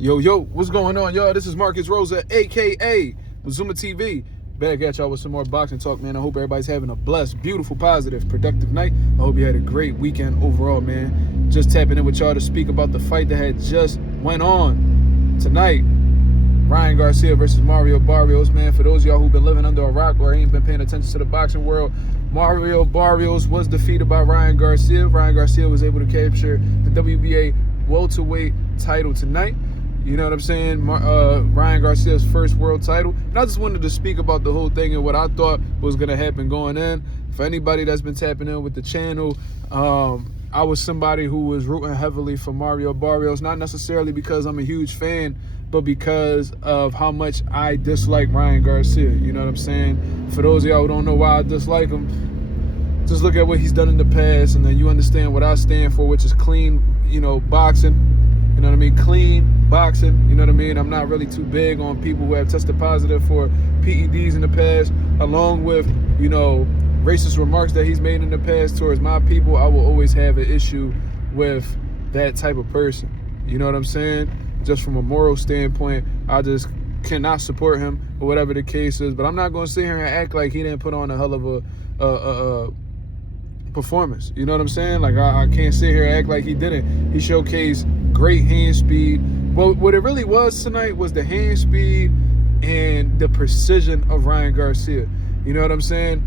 Yo, what's going on, y'all? This is Marcus Rosa, a.k.a. Mazuma TV. Back at y'all with some more boxing talk, man. I hope everybody's having a blessed, beautiful, positive, productive night. I hope you had a great weekend overall, man. Just tapping in with y'all to speak about the fight that had just went on tonight. Ryan Garcia versus Mario Barrios, man. For those of y'all who've been living under a rock or ain't been paying attention to the boxing world, Mario Barrios was defeated by Ryan Garcia. Ryan Garcia was able to capture the WBA welterweight title tonight. You know what I'm saying? Ryan Garcia's first world title. And I just wanted to speak about the whole thing and what I thought was going to happen going in. For anybody that's been tapping in with the channel, I was somebody who was rooting heavily for Mario Barrios, not necessarily because I'm a huge fan, but because of how much I dislike Ryan Garcia. You know what I'm saying? For those of y'all who don't know why I dislike him, just look at what he's done in the past, and then you understand what I stand for, which is clean, boxing. You know what I mean? Clean boxing. You know what I mean? I'm not really too big on people who have tested positive for PEDs in the past, along with, racist remarks that he's made in the past towards my people. I will always have an issue with that type of person. You know what I'm saying? Just from a moral standpoint, I just cannot support him or whatever the case is. But I'm not going to sit here and act like he didn't put on a hell of a performance. You know what I'm saying? Like, I can't sit here and act like he didn't. He showcased great hand speed. Well, what it really was tonight was the hand speed and the precision of Ryan Garcia. You know what I'm saying?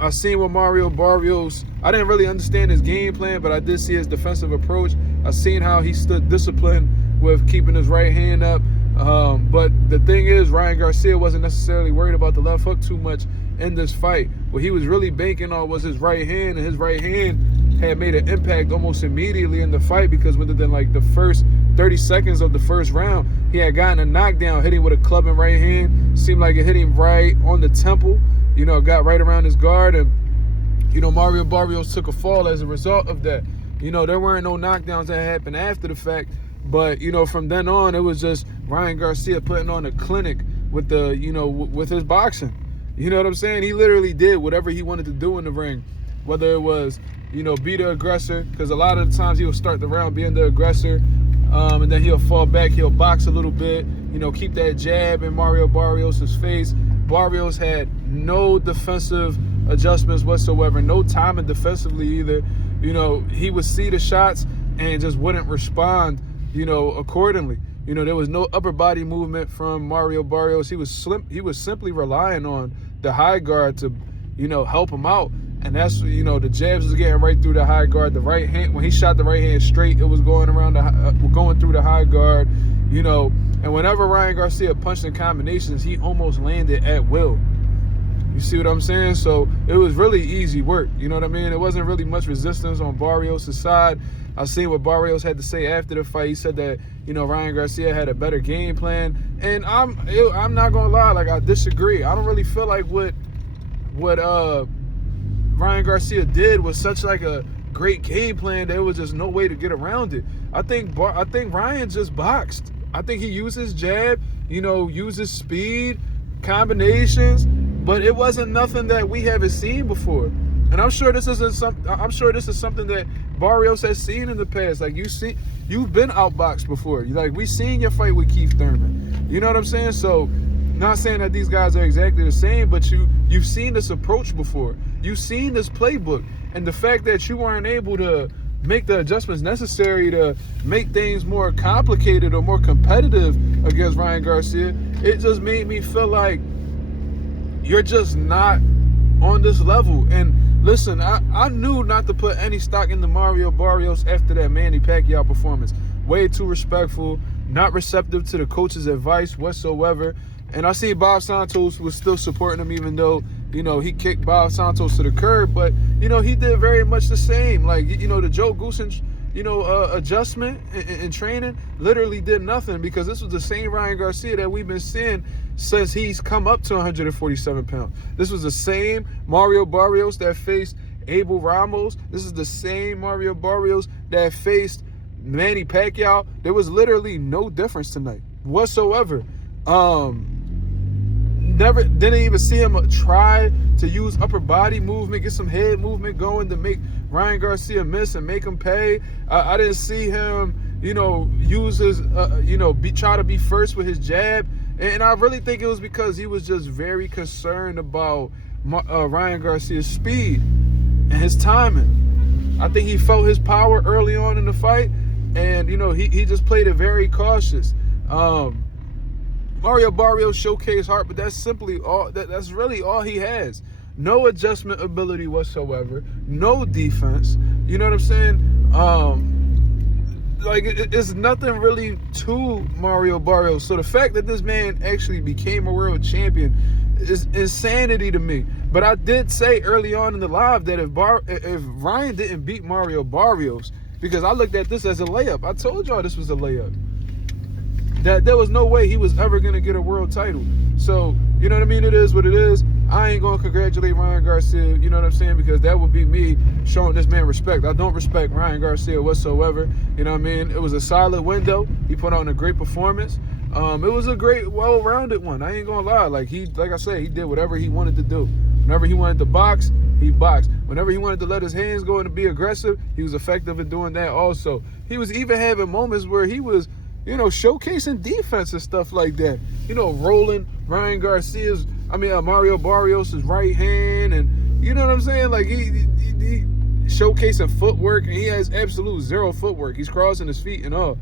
I seen with Mario Barrios, I didn't really understand his game plan, but I did see his defensive approach. I seen how he stood disciplined with keeping his right hand up. But the thing is, Ryan Garcia wasn't necessarily worried about the left hook too much in this fight. What he was really banking on was his right hand, and his right hand had made an impact almost immediately in the fight, because within like the first 30 seconds of the first round, he had gotten a knockdown, hitting with a clubbing right hand. Seemed like it hit him right on the temple, got right around his guard, and Mario Barrios took a fall as a result of that. There weren't no knockdowns that happened after the fact, but from then on, it was just Ryan Garcia putting on a clinic with the with his boxing. You know what I'm saying? He literally did whatever he wanted to do in the ring, whether it was be the aggressor, because a lot of the times he'll start the round being the aggressor, and then he'll fall back, he'll box a little bit, keep that jab in Mario Barrios' face. Barrios had no defensive adjustments whatsoever, no timing defensively either. He would see the shots and just wouldn't respond, accordingly. There was no upper body movement from Mario Barrios. He was simply relying on the high guard to, help him out. And that's, the jabs was getting right through the high guard. The right hand, when he shot the right hand straight, it was going around going through the high guard, And whenever Ryan Garcia punched in combinations, he almost landed at will. You see what I'm saying? So it was really easy work. You know what I mean? It wasn't really much resistance on Barrios' side. I seen what Barrios had to say after the fight. He said that, Ryan Garcia had a better game plan. And I'm not gonna lie, like, I disagree. I don't really feel like what Ryan Garcia did was such like a great game plan. There was just no way to get around it. I think Ryan just boxed. I think he used his jab, uses speed, combinations, but it wasn't nothing that we haven't seen before. And I'm sure this is something that Barrios has seen in the past. Like, you've been outboxed before. Like, we seen your fight with Keith Thurman. You know what I'm saying? So, not saying that these guys are exactly the same, but you've seen this approach before. You've seen this playbook. And the fact that you weren't able to make the adjustments necessary to make things more complicated or more competitive against Ryan Garcia, it just made me feel like you're just not on this level. And listen, I knew not to put any stock into Mario Barrios after that Manny Pacquiao performance. Way too respectful, not receptive to the coach's advice whatsoever. And I see Bob Santos was still supporting him, even though, he kicked Bob Santos to the curb. But, he did very much the same. Like, the Joe Goosen, adjustment in training literally did nothing, because this was the same Ryan Garcia that we've been seeing since he's come up to 147 pounds. This was the same Mario Barrios that faced Abel Ramos. This is the same Mario Barrios that faced Manny Pacquiao. There was literally no difference tonight whatsoever. Never didn't even see him try to use upper body movement, get some head movement going to make Ryan Garcia miss and make him pay. I didn't see him, use his, try to be first with his jab. And I really think it was because he was just very concerned about Ryan Garcia's speed and his timing. I think he felt his power early on in the fight, and he just played it very cautious. Mario Barrios showcased heart, but that's simply all. That's really all he has. No adjustment ability whatsoever. No defense. You know what I'm saying? It's nothing really to Mario Barrios. So the fact that this man actually became a world champion is insanity to me. But I did say early on in the live that if Ryan didn't beat Mario Barrios, because I looked at this as a layup. I told y'all this was a layup. That there was no way he was ever going to get a world title. So, you know what I mean? It is what it is. I ain't going to congratulate Ryan Garcia, you know what I'm saying? Because that would be me showing this man respect. I don't respect Ryan Garcia whatsoever. You know what I mean? It was a solid window. He put on a great performance. It was a great, well-rounded one. I ain't going to lie. Like I said, he did whatever he wanted to do. Whenever he wanted to box, he boxed. Whenever he wanted to let his hands go and to be aggressive, he was effective at doing that also. He was even having moments where he was, showcasing defense and stuff like that. Rolling Mario Barrios' right hand, and you know what I'm saying? Like he showcasing footwork, and he has absolute zero footwork. He's crossing his feet and all.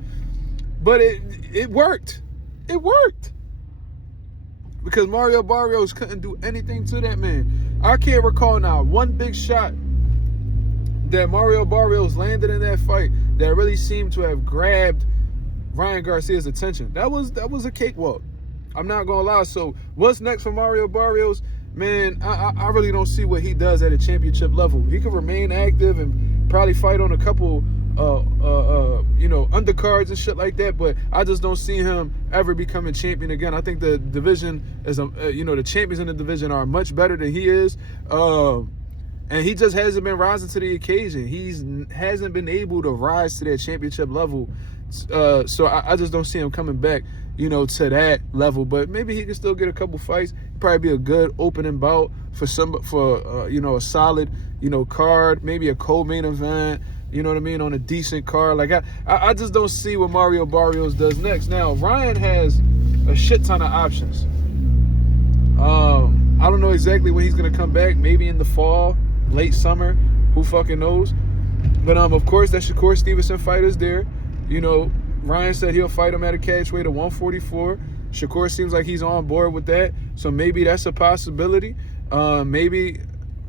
But it worked. It worked. Because Mario Barrios couldn't do anything to that man. I can't recall now one big shot that Mario Barrios landed in that fight that really seemed to have grabbed Ryan Garcia's attention. That was a cakewalk. I'm not gonna lie. So what's next for Mario Barrios? Man, I really don't see what he does at a championship level. He could remain active and probably fight on a couple undercards and shit like that, but I just don't see him ever becoming champion again. I think the division is the champions in the division are much better than he is. And he just hasn't been rising to the occasion. He hasn't been able to rise to that championship level. So I just don't see him coming back, to that level. But maybe he can still get a couple fights. Probably be a good opening bout for a solid, card. Maybe a co-main event. You know what I mean? On a decent card. Like I just don't see what Mario Barrios does next. Now Ryan has a shit ton of options. I don't know exactly when he's gonna come back. Maybe in the fall, late summer. Who fucking knows? But of course that Shakur Stevenson fight is there. Ryan said he'll fight him at a catch weight of 144. Shakur seems like he's on board with that. So maybe that's a possibility. Maybe,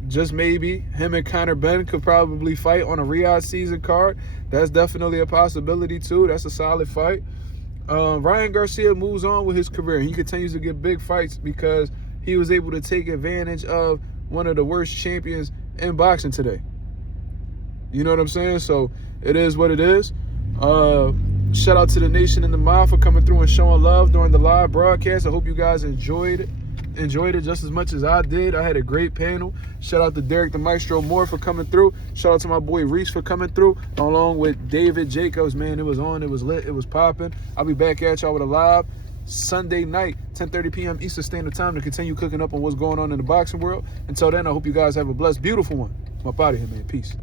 just maybe, him and Conor Benn could probably fight on a Riyadh season card. That's definitely a possibility too. That's a solid fight. Ryan Garcia moves on with his career. He continues to get big fights because he was able to take advantage of one of the worst champions in boxing today. You know what I'm saying? So it is what it is. Shout out to the nation in the mile for coming through and showing love during the live broadcast. I hope you guys enjoyed it just as much as I did. I had a great panel. Shout out to Derek the Maestro Moore for coming through. Shout out to my boy Reese for coming through, along with David Jacobs. Man, it was on, it was lit, it was popping. I'll be back at y'all with a live Sunday night, 10:30 p.m. Eastern Standard Time, to continue cooking up on what's going on in the boxing world. Until then, I hope you guys have a blessed, beautiful one. I'm up out of here, man. Peace.